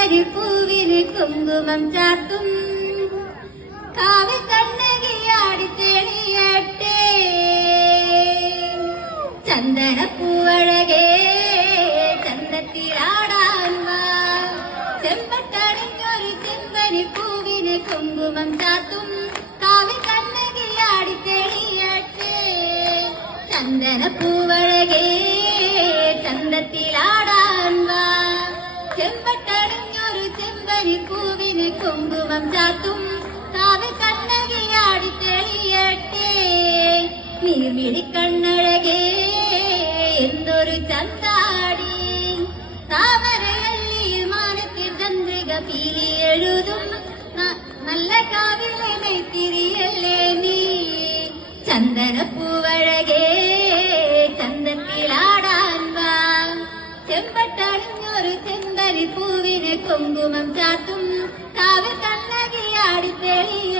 ചെമ്പരി പൂവിന് കുങ്കുമം ചാത്തും കാവിൽ കണ്ണകിയാടി തെളിയട്ടെ ചന്ദനപ്പൂവഴകേ ചന്തത്തിലാടാൻ വാ ചെമ്പട്ടണിഞ്ഞൊരു ചെമ്പരി പൂവിന് കുങ്കുമം ചാത്തും കാവിൽ കണ്ണകിയാടി തെളിയട്ടെ ചന്ദനപ്പൂവഴകേ ചന്തത്തിലാടാൻ വാ ചെമ്പട്ടണിഞ്ഞൊരു ചെമ്പരി പൂവിന് കുങ്കുമം ചാത്തും കാവിൽ കണ്ണകിയാടി തെളിയട്ടെ നീർമിഴിക്കണ്ണഴകേ എന്തൊരു ചന്താടി താമരയല്ലിയിൽ മാനത്തിൽ ചന്ദ്രിക പീലി എഴുതും നല്ല കാവിലെ നെയ്ത്തിരിയല്ലേ നീ ചന്ദനപ്പൂവഴകേ ചന്തത്തിലാടാൻ വാ ചെമ്പട്ടണിഞ്ഞൊരു ചെമ്പരി പൂവിന് കുങ്കുമം ചാത്തും കാവിൽ കണ്ണകിയാടി തെളിയ